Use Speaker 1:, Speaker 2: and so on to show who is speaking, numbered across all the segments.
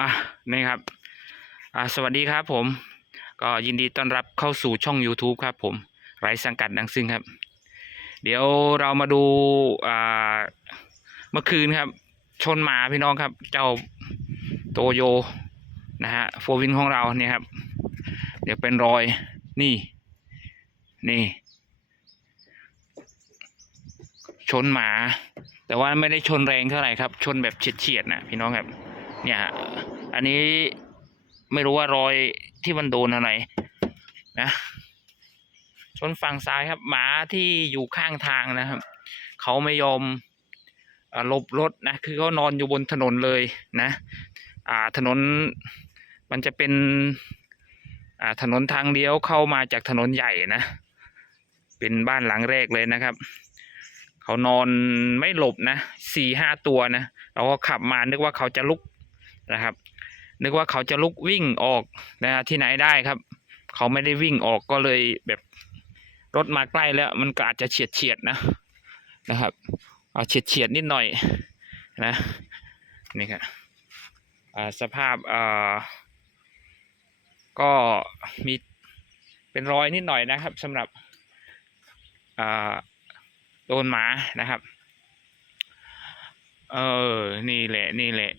Speaker 1: อะนี่ครับอ่าสวัสดีครับผม ก็ยินดีต้อนรับเข้าสู่ช่อง YouTube ครับผมไร้สังกัดดังซึ่งครับ เดี๋ยวเรามาดูอ่าเมื่อคืนครับ ชนหมาพี่น้องครับ เจ้าโตโยนะฮะโฟวินของเราเนี่ยครับ เดี๋ยวเป็นรอยนี่ นี่ ชนหมา แต่ว่าไม่ได้ชนแรงเท่าไหร่ครับ ชนแบบเฉียดๆนะพี่น้องครับ เนี่ยฮะ อันนี้ไม่รู้ว่ารอยที่มันโดนอะไรนะชนฝั่งซ้ายครับ หมาที่อยู่ข้างทางนะครับเขาไม่ยอมหลบรถนะคือเขานอนอยู่บนถนนเลยนะอ่าถนนมันจะเป็นอ่าถนนทางเลี้ยวเข้ามาจากถนนใหญ่นะ เป็นบ้านหลังแรกเลยนะครับ เขานอนไม่หลบนะสี่ห้าตัวนะเราก็ขับมานึกว่าเขาจะลุกนะครับ นึกว่าเขาจะลุกวิ่งออกนะที่ไหนได้ครับ เขาไม่ได้วิ่งออกก็เลยแบบรถมาใกล้แล้วมันก็อาจจะเฉียดเฉียดนะนะครับ เอาเฉียดเฉียดนิดหน่อยนะนี่ครับสภาพอ่าก็มีเป็นรอยนิดหน่อยนะครับสำหรับอ่าโดนหมานะครับ เออ นี่แหละ นี่แหละ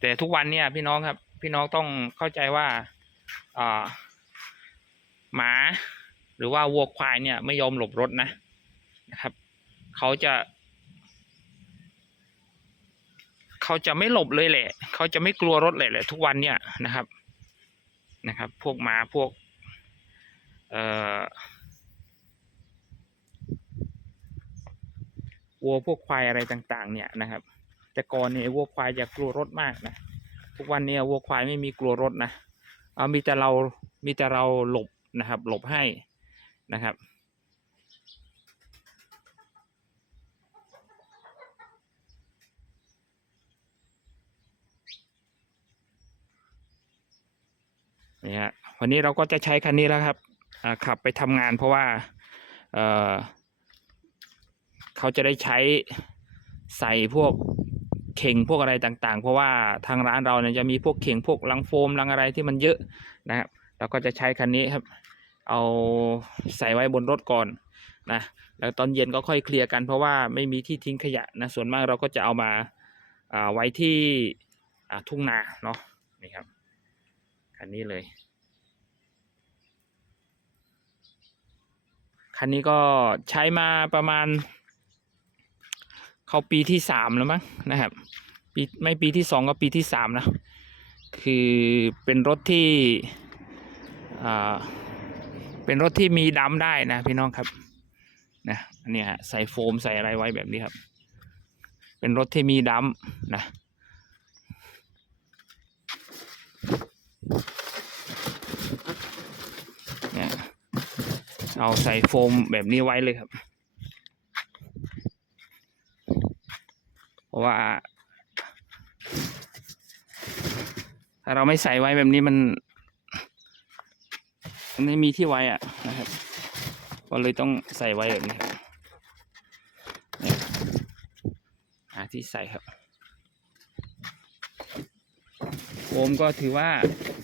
Speaker 1: แต่ทุกวันเนี่ยพี่น้องครับ พี่น้องต้องเข้าใจว่าอ่าหมาหรือว่าวัวควายเนี่ยไม่ยอมหลบรถนะนะครับ เขาจะ เขาจะไม่หลบเลยแหละ เขาจะไม่กลัวรถเลยแหละ ทุกวันเนี่ยนะครับนะครับ พวกหมาพวก เอ่อวัวพวกควายอะไรต่าง ๆ เนี่ยนะครับ แต่ก่อนเนี่ยวัวควายจะกลัวรถมากนะ ทุกวันนี่ยวัวควายไม่มีกลัวรถนะเอามีแต่เรามีแต่เราหลบนะครับ หลบให้นะครับ นี่ฮะวันนี้เราก็จะใช้คันนี้แล้วครับขับไปทำงานเพราะว่าเเขาจะได้ใช้ใส่พวก เข่งพวกอะไรต่างๆ เพราะว่าทางร้านเราเนี่ยจะมีพวกเข่งพวกลังโฟมลังอะไรที่มันเยอะนะครับเราก็จะใช้คันนี้ครับ เอาใส่ไว้บนรถก่อนนะแล้วตอนเย็นก็ค่อยเคลียร์กันเพราะว่าไม่มีที่ทิ้งขยะนะส่วนมากเราก็จะเอามาอ่าไว้ที่ทุ่งนาเนาะนี่ครับคันนี้เลยคันนี้ก็ใช้มาประมาณ เข้าปีที่สามแล้วมั้งนะครับปีไม่ปีที่สองก็ปีที่สามนะคือเป็นรถที่เป็นรถที่มีดัมได้นะพี่น้องครับนะอันนี้ฮะใส่โฟมใส่อะไรไว้แบบนี้ครับ เป็นรถที่มีดัมนะเนี่ยเอาใส่โฟมแบบนี้ไว้เลยครับ เพ ราะว่า ถ้าเราไม่ใส่ไว้แบบนี้มันมันไม่มีที่ไว้อะนะครับก็เลยต้องใส่ไว้แบบนี้ครับเนี่ยหาที่ใส่ครับโฟมก็ถือว่า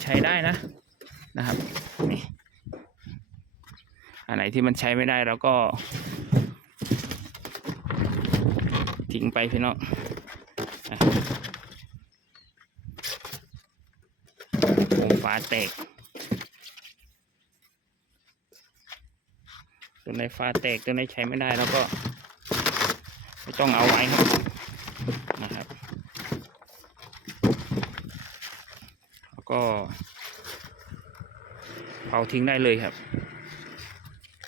Speaker 1: ใช้ได้นะนะครับนี่อันไหนที่มันใช้ไม่ได้เราก็ทิ้งไปพี่น้องอะ ฟ้าแตกตัวไหนฟ้าแตกตัวไหนใช้ไม่ได้เราก็ไม่ต้องเอาไว้ครับนะครับ แล้วก็เผาทิ้งได้เลยครับ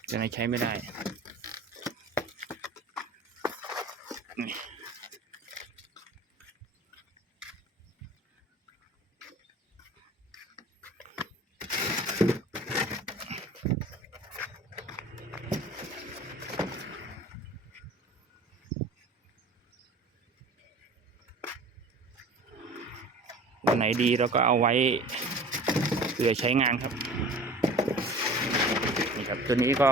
Speaker 1: ตัวไหนใช้ไม่ได้ นดีเราก็เอาไว้เผื่อใช้งานครับนี่ครับตัวนี้ก็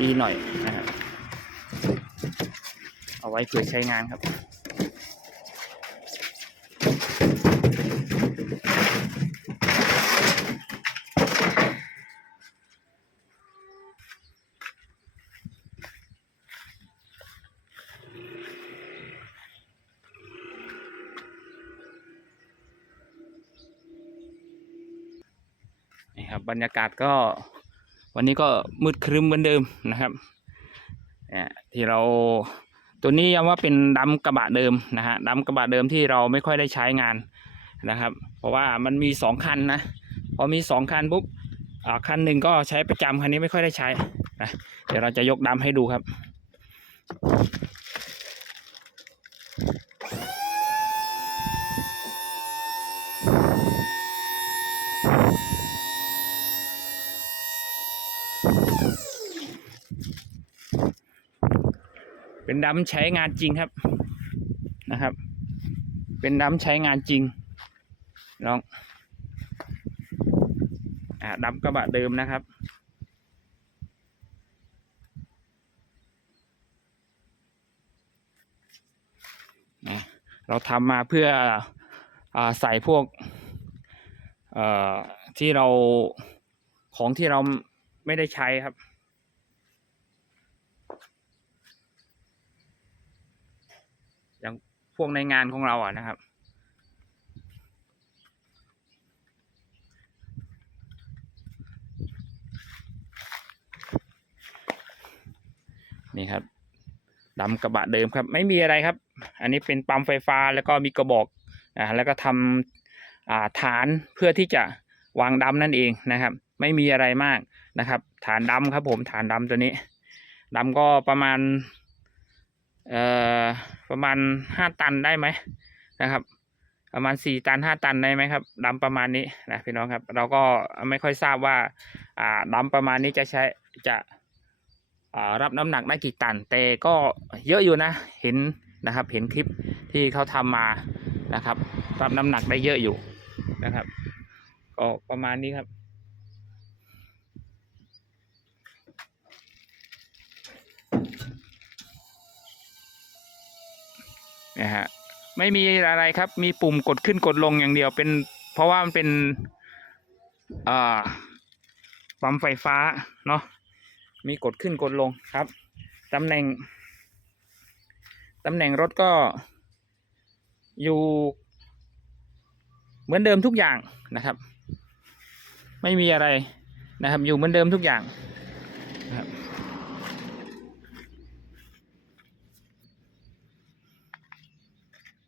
Speaker 1: ดีหน่อยนะฮะเอาไว้เผื่อใช้งานครับ บรรยากาศก็วันนี้ก็มืดครึ้มเหมือนเดิมนะครับเนี่ยที่เราตัวนี้ย้ำว่าเป็นดำกระบะเดิมนะฮะดำกระบะเดิมที่เราไม่ค่อยได้ใช้งานนะครับ เพราะว่ามันมีสองคันนะพอมีสองคันปุ๊บอ่าคันหนึ่งก็ใช้ประจำคันนี้ไม่ค่อยได้ใช้นะเดี๋ยวเราจะยกดำให้ดูครับ เป็นดำใช้งานจริงครับนะครับ เป็นดำใช้งานจริงน้องอ่าดำกระบะเดิมนะครับเราทำมาเพื่ออใส่พวกที่เราของที่เราไม่ได้ใช้ครับ อย่างพวกในงานของเราอะนะครับ นี่ครับดำกระบะเดิมครับ ไม่มีอะไรครับ อันนี้เป็นปั๊มไฟฟ้าแล้วก็มีกระบอกอ่าแล้วก็ทำอ่าฐานเพื่อที่จะวางดำนั่นเองนะครับ ไม่มีอะไรมากนะครับ ฐานดำครับผมฐานดำตัวนี้ดำก็ประมาณ เอ่อประมาณห้าตันได้ไหมนะครับ ประมาณสี่ตันห้าตันได้ไหมครับดำประมาณนี้นะพี่น้องครับ เราก็ไม่ค่อยทราบว่าอ่าดำประมาณนี้จะใช้จะรับน้ำหนักได้กี่ตัน แต่ก็เยอะอยู่นะเห็นนะครับ เห็นคลิปที่เขาทำมานะครับ รับน้ำหนักได้เยอะอยู่นะครับ ก็ประมาณนี้ครับ นะฮะไม่มีอะไรครับ มีปุ่มกดขึ้นกดลงอย่างเดียวเป็นเพราะว่ามันเป็นอ่าปั๊มไฟฟ้าเนาะมีกดขึ้นกดลงครับตำแหน่งตำแหน่งรถก็อยู่เหมือนเดิมทุกอย่างนะครับ ไม่มีอะไรนะครับ อยู่เหมือนเดิมทุกอย่างนะครับ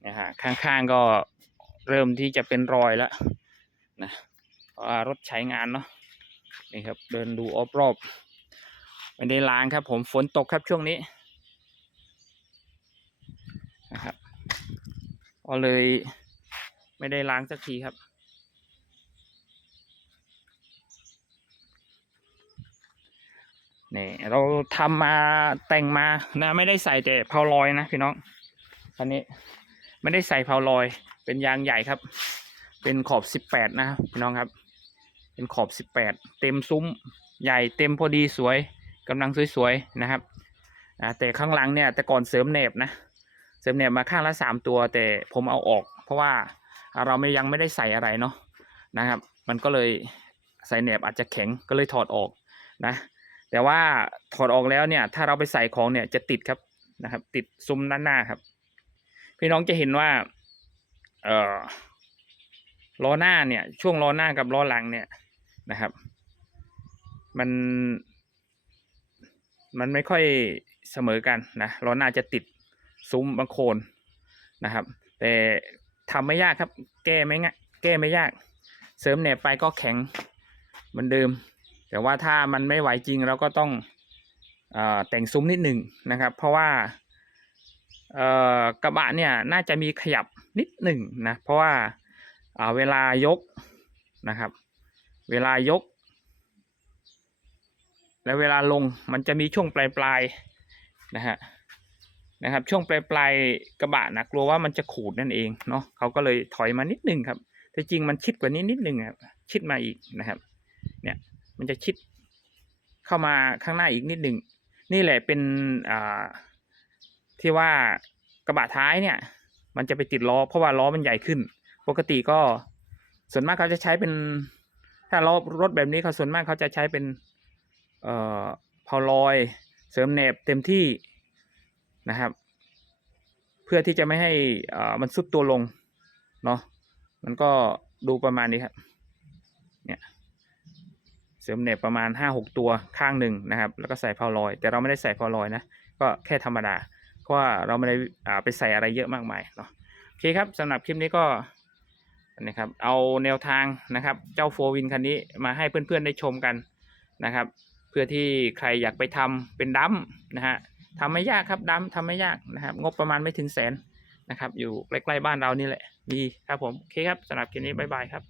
Speaker 1: นะฮะข้างๆก็เริ่มที่จะเป็นรอยแล้วนะเพราะว่ารถใช้งานเนาะนี่ครับเดินดูอบรอบๆไม่ได้ล้างครับ ผมฝนตกครับช่วงนี้นะครับก็เลยไม่ได้ล้างสักทีครับนี่เราทำมาแต่งมานะไม่ได้ใส่แต่เพาลอยนะพี่น้องคันนี้ ไม่ได้ใส่เพาลอย เป็นยางใหญ่ครับ เป็นขอบสิบแปดนะครับพี่น้องครับ เป็นขอบสิบแปดเต็มซุ้มใหญ่เต็มพอดีสวยกำลังสวยๆนะครับอแต่ข้างหลังเนี่ยแต่ก่อนเสริมแหนบนะเสริมแหนบมาข้างละสามตัว แต่ผมเอาออก เพราะว่าเราไม่ยังไม่ได้ใส่อะไรเนาะนะครับ มันก็เลยใส่แหนบอาจจะแข็งก็เลยถอดออกนะ แต่ว่าถอดออกแล้วเนี่ยถ้าเราไปใส่ของเนี่ยจะติดครับนะครับ ติดซุ้มด้านหน้าครับ พี่น้องจะเห็นว่า เอ่อล้อหน้าเนี่ย ช่วงล้อหน้ากับล้อหลังเนี่ยนะครับ มัน มันไม่ค่อยเสมอกันนะล้อหน้าจะติดซุ้มบางโคนนะครับ แต่ทำไม่ยากครับ แก้ไม่ง่ายแก้ไม่ยาก เสริมแหนบไปก็แข็งเหมือนเดิม แต่ว่าถ้ามันไม่ไหวจริงเราก็ต้องอแต่งซุ้มนิดหนึ่งนะครับ เพราะว่า กระบะเนี่ยน่าจะมีขยับนิดหนึ่งนะ เพราะว่าอ่าเวลายกนะครับ เวลายก แล้วเวลาลงมันจะมีช่วงปลายปลายๆนะฮะนะครับช่วงปลายปลายๆกระบะนะกลัวว่ามันจะขูดนั่นเองเนาะเขาก็เลยถอยมานิดหนึ่งครับแต่จริงมันชิดกว่านี้นิดหนึ่งครับชิดมาอีกนะครับ เนี่ยมันจะชิดเข้ามาข้างหน้าอีกนิดหนึ่งนี่แหละเป็นอ่า ที่ว่ากระบะท้ายเนี่ย มันจะไปติดล้อเพราะว่าล้อมันใหญ่ขึ้น ปกติก็ส่วนมากเขาจะใช้เป็น ถ้าล้อรถแบบนี้เขาส่วนมากเขาจะใช้เป็นเอ่อเพาลอย เสริมแหนบเต็มที่นะครับ เพื่อที่จะไม่ให้อ่ามันสุดตัวลงเนาะมันก็ดูประมาณนี้ครับเนี่ยเสริมเหน็บประมาณห้าหกตัวข้างหนึ่งนะครับ แล้วก็ใส่เพาลอย แต่เราไม่ได้ใส่เพาลอยนะ ก็แค่ธรรมดา ว่าเราไม่ได้อ่าไปใส่อะไรเยอะมากมายเนาะโอเคครับสำหรับคลิปนี้ก็นะครับเอาแนวทางนะครับเจ้าโฟวินคันนี้มาให้เพื่อนๆได้ชมกันนะครับ เพื่อที่ใครอยากไปทำเป็นดัมนะฮะทำไม่ยากครับดัมทำไม่ยากนะครับ งบประมาณไม่ถึงแสนนะครับ อยู่ใกล้ๆบ้านเรานี่แหละดีครับผมโอเคครับสำหรับคลิปนี้บ๊ายบายครับ